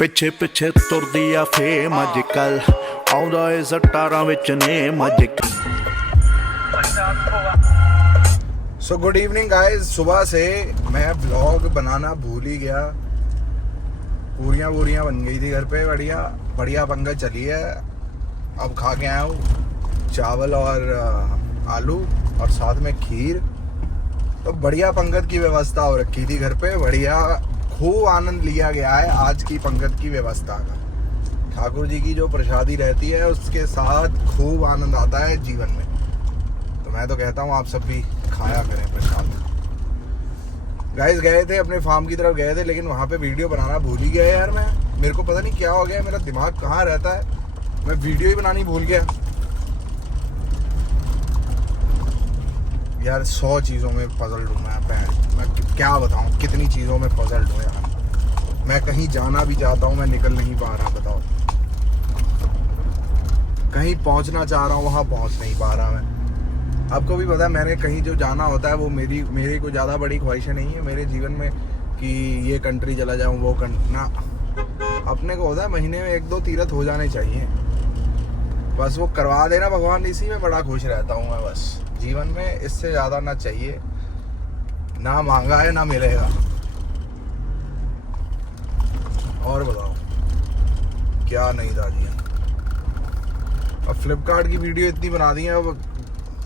ਪਿੱਛੇ ਪਿੱਛੇ ਤੁਰਦੀ ਆ ਫੇਮ ਅੱਜ ਕੱਲ ਆਉਂਦਾ ਏ ਸਟਾਰਾਂ ਵਿੱਚ ਨੇਮ ਅੱਜ सो गुड इवनिंग गाइस। सुबह से मैं व्लॉग बनाना भूल ही गया। पूरियाँ बन गई थी घर पे, बढ़िया बढ़िया पंगत चली है। अब खा के आया हूँ चावल और आलू और साथ में खीर। तो बढ़िया पंगत की व्यवस्था हो रखी थी घर पे, बढ़िया खूब आनंद लिया गया है आज की पंगत की व्यवस्था का। ठाकुर जी की जो प्रसादी रहती है उसके साथ खूब आनंद आता है जीवन में। तो मैं तो कहता हूँ आप सब भी खाया करें प्रसाद। गाइस गए थे अपने फार्म की तरफ गए थे, लेकिन वहाँ पे वीडियो बनाना भूल ही गया यार। मैं मेरे को पता नहीं क्या हो गया, मेरा दिमाग कहाँ रहता है, मैं वीडियो ही बनानी भूल गया यार। 100 चीज़ों में पजल्ड हूँ मैं क्या बताऊँ, कितनी चीज़ों में पजल्ड हूँ यार। मैं कहीं जाना भी चाहता हूँ, मैं निकल नहीं पा रहा। बताओ, कहीं पहुँचना चाह रहा हूँ, वहाँ पहुँच नहीं पा रहा मैं। आपको भी पता है, मैंने कहीं जो जाना होता है वो मेरी कोई ज़्यादा बड़ी ख्वाहिशें नहीं है मेरे जीवन में कि ये कंट्री चला जाऊँ वो ना। अपने को होता है महीने में 1-2 तीर्थ हो जाने चाहिए, बस वो करवा देना भगवान, इसी में बड़ा खुश रहता हूँ मैं। बस जीवन में इससे ज़्यादा ना चाहिए, ना मांगा है ना मिलेगा। और बताओ क्या नहीं था जी। अब फ्लिपकार्ट की वीडियो इतनी बना दी है,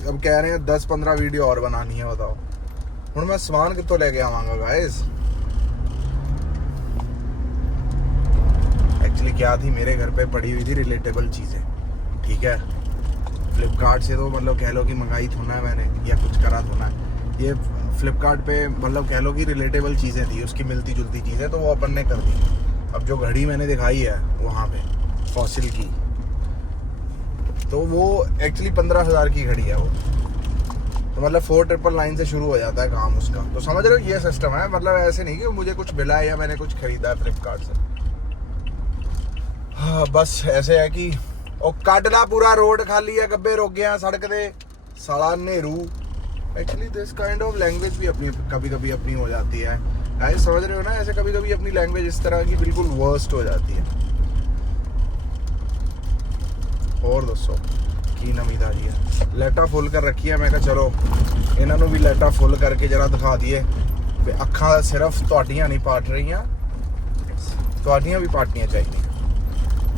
अब कह रहे हैं 10-15 वीडियो और बनानी है। बताओ हूँ मैं समान कितों लेके आवांगा गाइस। एक्चुअली क्या थी, मेरे घर पे पड़ी हुई थी रिलेटेबल चीज़ें, ठीक है। फ्लिपकार्ट से तो मतलब कह लो कि मंगाई थोड़ा है मैंने या कुछ करा थोड़ा है। ये फ्लिपकार्ट पे मतलब कह लो कि रिलेटेबल चीज़ें थी, उसकी मिलती जुलती चीज़ें, तो वो अपन ने कर दी। अब जो घड़ी मैंने दिखाई है वहाँ पे फॉसिल की, तो वो एक्चुअली 15,000 की घड़ी है वो। तो मतलब 4999 से शुरू हो जाता है काम उसका। तो समझ रहे हो, ये सिस्टम है। मतलब ऐसे नहीं कि मुझे कुछ मिला है या मैंने कुछ खरीदा है फ्लिपकार्ट से। हाँ बस ऐसे है कि और काटना पूरा रोड खाली है, गब्बे रोक गया सड़क दे साला Nehru. Actually this kind of language भी अपनी कभी कभी अपनी हो जाती है गाइस, समझ रहे हो ना। ऐसे कभी कभी अपनी लैंग्वेज इस तरह की बिल्कुल वर्स्ट हो जाती है। और दोस्तों की नमीदारी है, लेटा फुल कर रखी है। मैं कहा चलो इन्होंने भी लेटा फुल करके जरा दिखा दिए भी अखा सिर्फ तुहाडियां नहीं पाट रही, तुहाडियां भी पाटनियां चाहिए।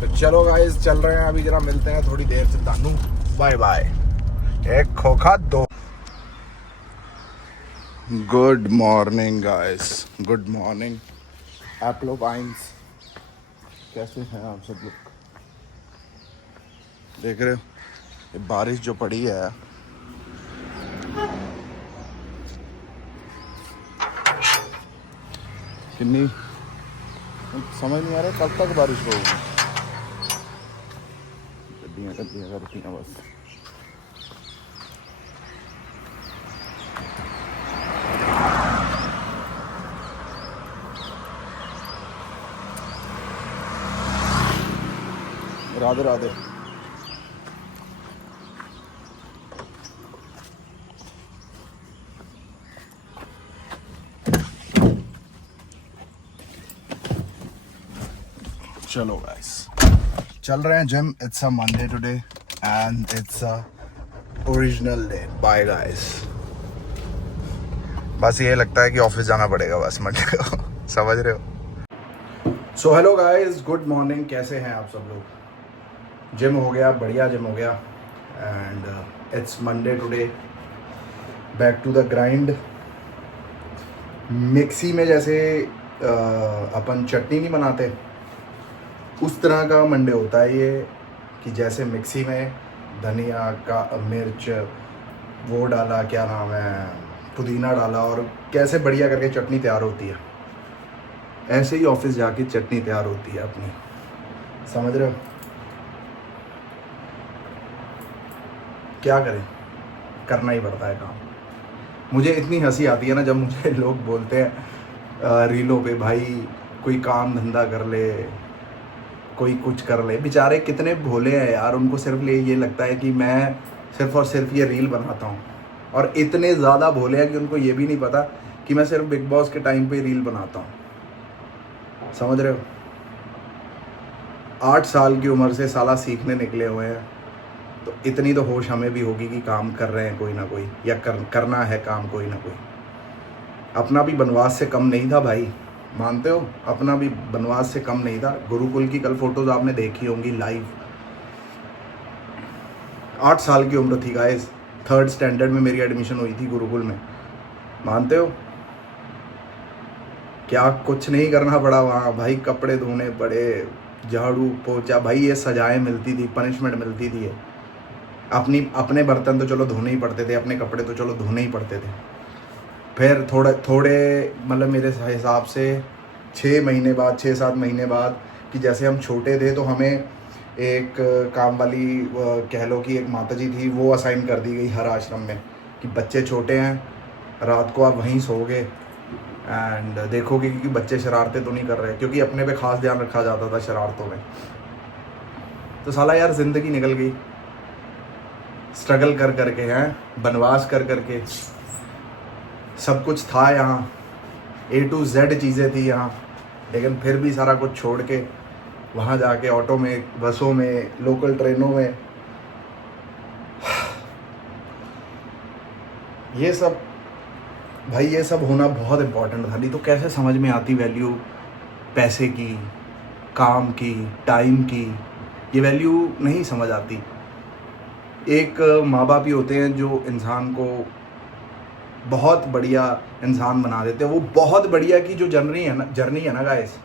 तो चलो गाइस चल रहे हैं, अभी जरा मिलते हैं थोड़ी देर से। Tanu bye bye. एक खोखा दो। Good morning guys, good morning एप्लोबाइंस। कैसे हैं आप सब लोग? देख रहे हो ये बारिश जो पड़ी है, कितनी समझ नहीं आ रहा कब तक बारिश होगी। गड्डियाँ करती हैं बस। राधे राधे। चलो गाइस चल रहे हैं gym. It's a Monday today and it's a original day. Bye guys. बस ये लगता है कि ऑफिस जाना पड़ेगा बस मंडे को समझ रहे हो। So hello guys, good morning. कैसे हैं आप सब लोग? जिम हो गया, बढ़िया जिम हो गया and it's Monday today, back to the grind. Mixie में जैसे अपन चटनी नहीं बनाते, उस तरह का मंडे होता है ये, कि जैसे मिक्सी में धनिया का मिर्च वो डाला, क्या नाम है, पुदीना डाला और कैसे बढ़िया करके चटनी तैयार होती है, ऐसे ही ऑफिस जाके चटनी तैयार होती है अपनी। समझ रहे हो? क्या करें, करना ही पड़ता है काम। मुझे इतनी हंसी आती है ना जब मुझे लोग बोलते हैं रीलों पे, भाई कोई काम धंधा कर ले, कोई कुछ कर ले। बेचारे कितने भोले हैं यार, उनको सिर्फ ये लगता है कि मैं सिर्फ और सिर्फ ये रील बनाता हूँ। और इतने ज़्यादा भोले हैं कि उनको ये भी नहीं पता कि मैं सिर्फ बिग बॉस के टाइम पे रील बनाता हूँ। समझ रहे हो? 8 साल की उम्र से साला सीखने निकले हुए हैं, तो इतनी तो होश हमें भी होगी कि काम कर रहे हैं कोई ना कोई, या करना है काम कोई ना कोई। अपना भी बनवास से कम नहीं था भाई, मानते हो? अपना भी बनवास से कम नहीं था। गुरुकुल की कल फोटोज आपने देखी होंगी लाइव। 8 साल की उम्र थी गाइस, 3rd स्टैंडर्ड में मेरी एडमिशन हुई थी गुरुकुल में, मानते हो? क्या कुछ नहीं करना पड़ा वहाँ भाई, कपड़े धोने पड़े, झाड़ू पोछा भाई, ये सजाएं मिलती थी, पनिशमेंट मिलती थी। अपने बर्तन तो चलो धोने ही पड़ते थे, अपने कपड़े तो चलो धोने ही पड़ते थे। फिर थोड़े मतलब मेरे हिसाब से 6 महीने बाद, 6-7 महीने बाद, कि जैसे हम छोटे थे तो हमें एक काम वाली कह लो कि एक माताजी थी, वो असाइन कर दी गई हर आश्रम में कि बच्चे छोटे हैं, रात को आप वहीं सोओगे एंड देखोगे कि बच्चे शरारतें तो नहीं कर रहे, क्योंकि अपने पे खास ध्यान रखा जाता था शरारतों में। तो साला यार ज़िंदगी निकल गई स्ट्रगल कर करके, हैं बनवास कर करके। सब कुछ था यहाँ, A to Z चीज़ें थी यहाँ, लेकिन फिर भी सारा कुछ छोड़ के वहाँ जाके ऑटो में, बसों में, लोकल ट्रेनों में, ये सब भाई, ये सब होना बहुत इम्पोर्टेंट था। नहीं तो कैसे समझ में आती वैल्यू पैसे की, काम की, टाइम की, ये वैल्यू नहीं समझ आती। एक माँ बाप ही होते हैं जो इंसान को बहुत बढ़िया इंसान बना देते हैं। वो बहुत बढ़िया की जो जर्नी है ना गाइस,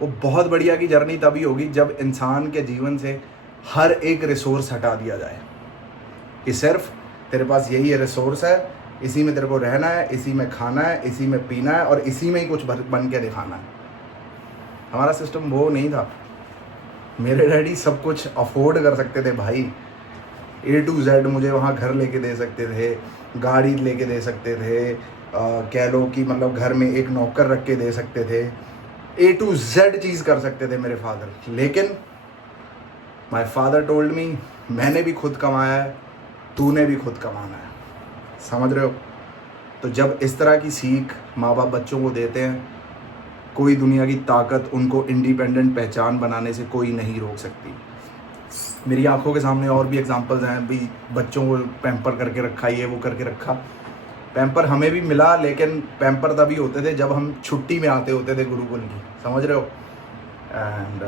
वो बहुत बढ़िया की जर्नी तभी होगी जब इंसान के जीवन से हर एक रिसोर्स हटा दिया जाए कि सिर्फ तेरे पास यही है रिसोर्स है, इसी में तेरे को रहना है, इसी में खाना है, इसी में पीना है और इसी में ही कुछ बन के दिखाना है। हमारा सिस्टम वो नहीं था। मेरे डैडी सब कुछ अफोर्ड कर सकते थे भाई, A to Z मुझे वहाँ घर लेके दे सकते थे, गाड़ी लेके दे सकते थे, कह लो कि मतलब घर में एक नौकर रख के दे सकते थे, A to Z चीज़ कर सकते थे मेरे फादर। लेकिन माई फादर टोल्ड मी, मैंने भी खुद कमाया है, तूने भी खुद कमाना है। समझ रहे हो? तो जब इस तरह की सीख माँ बाप बच्चों को देते हैं, कोई दुनिया की ताकत उनको इंडिपेंडेंट पहचान बनाने से कोई नहीं रोक सकती। मेरी आंखों के सामने और भी एग्जांपल्स हैं भी, बच्चों को पैम्पर करके रखा, ये वो करके रखा। पैम्पर हमें भी मिला, लेकिन पैम्पर तभी होते थे जब हम छुट्टी में आते होते थे गुरुकुल की, समझ रहे हो? एंड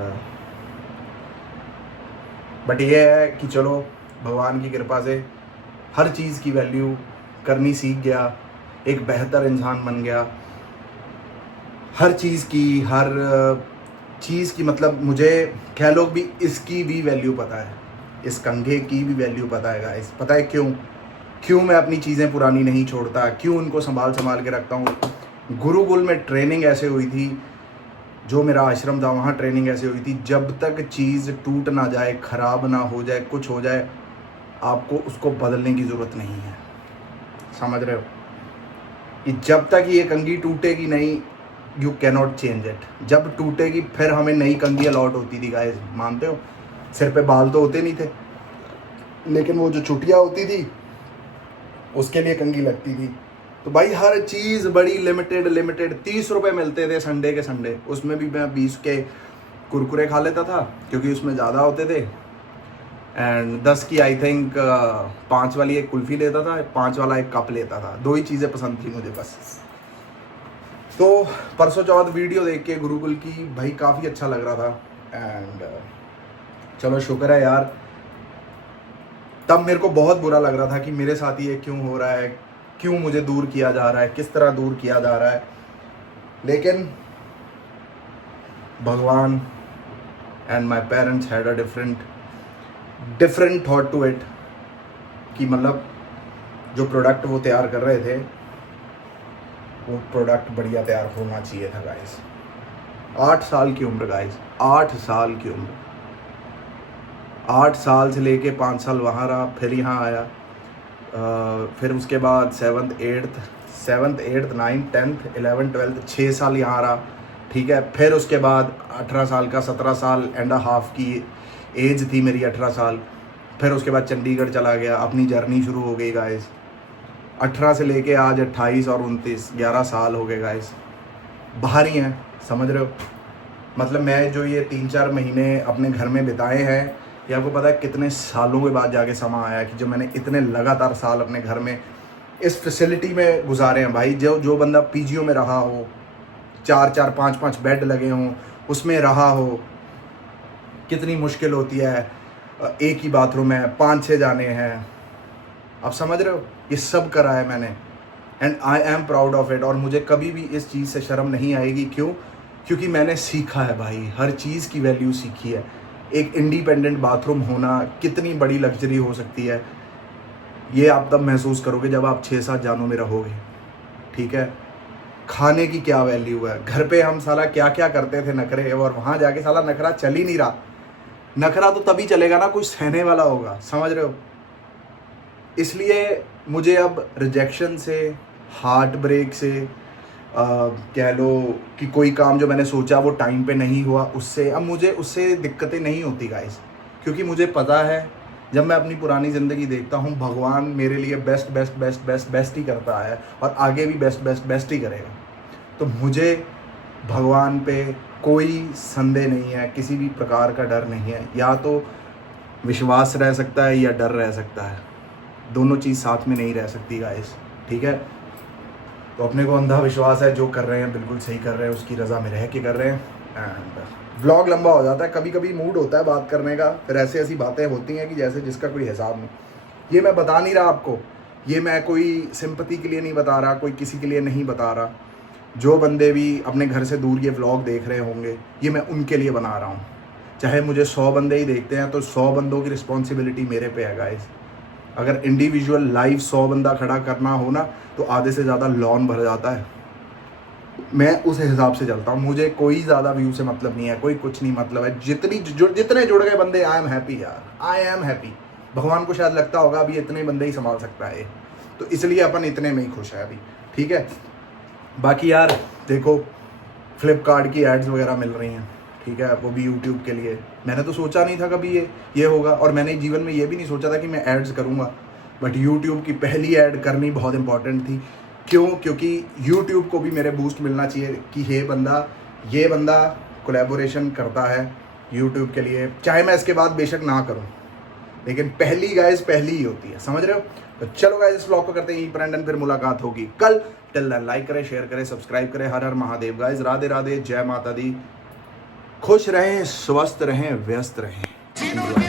बट ये है कि चलो भगवान की कृपा से हर चीज़ की वैल्यू करनी सीख गया, एक बेहतर इंसान बन गया। हर चीज़ की मतलब मुझे कह लो भी इसकी भी वैल्यू पता है, इस कंघे की भी वैल्यू पता है गाइस। पता है क्यों मैं अपनी चीज़ें पुरानी नहीं छोड़ता, क्यों उनको संभाल के रखता हूँ। गुरुकुल में ट्रेनिंग ऐसे हुई थी, जो मेरा आश्रम था वहाँ ट्रेनिंग ऐसे हुई थी, जब तक चीज़ टूट ना जाए, ख़राब ना हो जाए, कुछ हो जाए, आपको उसको बदलने की ज़रूरत नहीं है। समझ रहे हो? कि जब तक ये कंघी टूटेगी नहीं, यू कैनॉट चेंज इट। जब टूटेगी फिर हमें नई कंघी अलॉट होती थी गाइस, मानते हो? सिर पे बाल तो होते नहीं थे, लेकिन वो जो चुटिया होती थी उसके लिए कंघी लगती थी। तो भाई हर चीज़ बड़ी लिमिटेड 30 रुपये मिलते थे संडे के संडे, उसमें भी मैं 20 के कुरकुरे खा लेता था क्योंकि उसमें ज़्यादा होते थे, एंड 10 की आई थिंक 5 वाली एक कुल्फ़ी लेता था, 5 वाला एक कप लेता था। 2 ही चीज़ें पसंद थी मुझे बस। तो परसों चौथ वीडियो देख के गुरुकुल की भाई काफ़ी अच्छा लग रहा था, एंड चलो शुक्र है यार। तब मेरे को बहुत बुरा लग रहा था कि मेरे साथ ये क्यों हो रहा है, क्यों मुझे दूर किया जा रहा है, किस तरह दूर किया जा रहा है। लेकिन भगवान and my parents had a different thought to it, कि मतलब जो प्रोडक्ट वो तैयार कर रहे थे वो प्रोडक्ट बढ़िया तैयार होना चाहिए था गाइस। 8 साल की उम्र गाइस, 8 साल की उम्र। 8 साल से लेके 5 साल वहाँ रहा, फिर यहाँ आया, फिर उसके बाद 7th 8th 9th 10th 11th 12th 6 साल यहाँ रहा, ठीक है। फिर उसके बाद 18 साल का 17 साल एंड हाफ की एज थी मेरी, 18 साल। फिर उसके बाद चंडीगढ़ चला गया, अपनी जर्नी शुरू हो गई गाइस। 18 से लेके आज 28 और 29 11 साल हो गए गाइस। बाहर ही हैं, समझ रहे हो? मतलब मैं जो ये 3-4 महीने अपने घर में बिताए हैं, ये आपको पता है कितने सालों के बाद जाके समा आया कि जो मैंने इतने लगातार साल अपने घर में इस फैसिलिटी में गुजारे हैं भाई। जो बंदा पीजीओ में रहा हो, 4-4 5-5 बेड लगे हों, उसमें रहा हो, कितनी मुश्किल होती है। एक ही बाथरूम है, 5-6 जाने हैं, आप समझ रहे हो। ये सब करा है मैंने and I am proud of it. और मुझे कभी भी इस चीज़ से शर्म नहीं आएगी। क्यों? क्योंकि मैंने सीखा है भाई, हर चीज़ की वैल्यू सीखी है। एक इंडिपेंडेंट बाथरूम होना कितनी बड़ी लग्जरी हो सकती है, ये आप तब महसूस करोगे जब आप 6-7 जानों में रहोगे, ठीक है। खाने की क्या वैल्यू है, घर पे हम साला क्या क्या करते थे नखरे, और वहाँ जाके साला नखरा चल ही नहीं रहा। नखरा तो तभी चलेगा ना कोई सहने वाला होगा, समझ रहे हो। इसलिए मुझे अब रिजेक्शन से, हार्ट ब्रेक से, कह लो कि कोई काम जो मैंने सोचा वो टाइम पे नहीं हुआ, उससे अब मुझे उससे दिक्कतें नहीं होती गाइस। क्योंकि मुझे पता है जब मैं अपनी पुरानी ज़िंदगी देखता हूँ, भगवान मेरे लिए best best best best best ही करता है और आगे भी बेस्ट बेस्ट बेस्ट ही करेगा। तो मुझे भगवान पे कोई संदेह नहीं है, किसी भी प्रकार का डर नहीं है। या तो विश्वास रह सकता है या डर रह सकता है, दोनों चीज़ साथ में नहीं रह सकती गाइस, ठीक है। तो अपने को अंधा विश्वास है, जो कर रहे हैं बिल्कुल सही कर रहे हैं, उसकी रज़ा में रह के कर रहे हैं। एंड व्लॉग लंबा हो जाता है, कभी कभी मूड होता है बात करने का, फिर ऐसी ऐसी बातें होती हैं कि जैसे जिसका कोई हिसाब नहीं। ये मैं बता नहीं रहा आपको, ये मैं कोई सिंपैथी के लिए नहीं बता रहा, कोई किसी के लिए नहीं बता रहा। जो बंदे भी अपने घर से दूर ये व्लॉग देख रहे होंगे, ये मैं उनके लिए बना रहा हूँ। चाहे मुझे 100 बंदे ही देखते हैं तो 100 बंदों की रिस्पॉन्सिबिलिटी मेरे पे है गाइस। अगर इंडिविजुअल लाइव 100 बंदा खड़ा करना हो ना, तो आधे से ज़्यादा लॉन भर जाता है। मैं उस हिसाब से चलता हूँ, मुझे कोई ज़्यादा व्यू से मतलब नहीं है, कोई कुछ नहीं मतलब है। जितने जुड़ गए बंदे, आई एम हैप्पी यार, आई एम हैप्पी। भगवान को शायद लगता होगा अभी इतने बंदे ही संभाल सकता है, तो इसलिए अपन इतने में ही खुश है अभी, ठीक है। बाकी यार देखो, फ्लिपकार्ट की एड्स वगैरह मिल रही हैं, ठीक है, वो भी यूट्यूब के लिए। मैंने तो सोचा नहीं था कभी ये होगा, और मैंने जीवन में ये भी नहीं सोचा था कि मैं एड्स करूँगा। बट यूट्यूब की पहली ऐड करनी बहुत इंपॉर्टेंट थी। क्यों? क्योंकि यूट्यूब को भी मेरे बूस्ट मिलना चाहिए कि ये बंदा कोलैबोरेशन करता है यूट्यूब के लिए। चाहे मैं इसके बाद बेशक ना करूं, लेकिन पहली गाइस पहली ही होती है, समझ रहे हो। तो चलो गाइस, इस व्लॉग को करते हैं यहीं पर एंड, फिर मुलाकात होगी कल। टिल देन लाइक करें, शेयर करें, सब्सक्राइब करें। हर हर महादेव गाइस, राधे राधे, जय माता दी। खुश रहें, स्वस्थ रहें, व्यस्त रहें।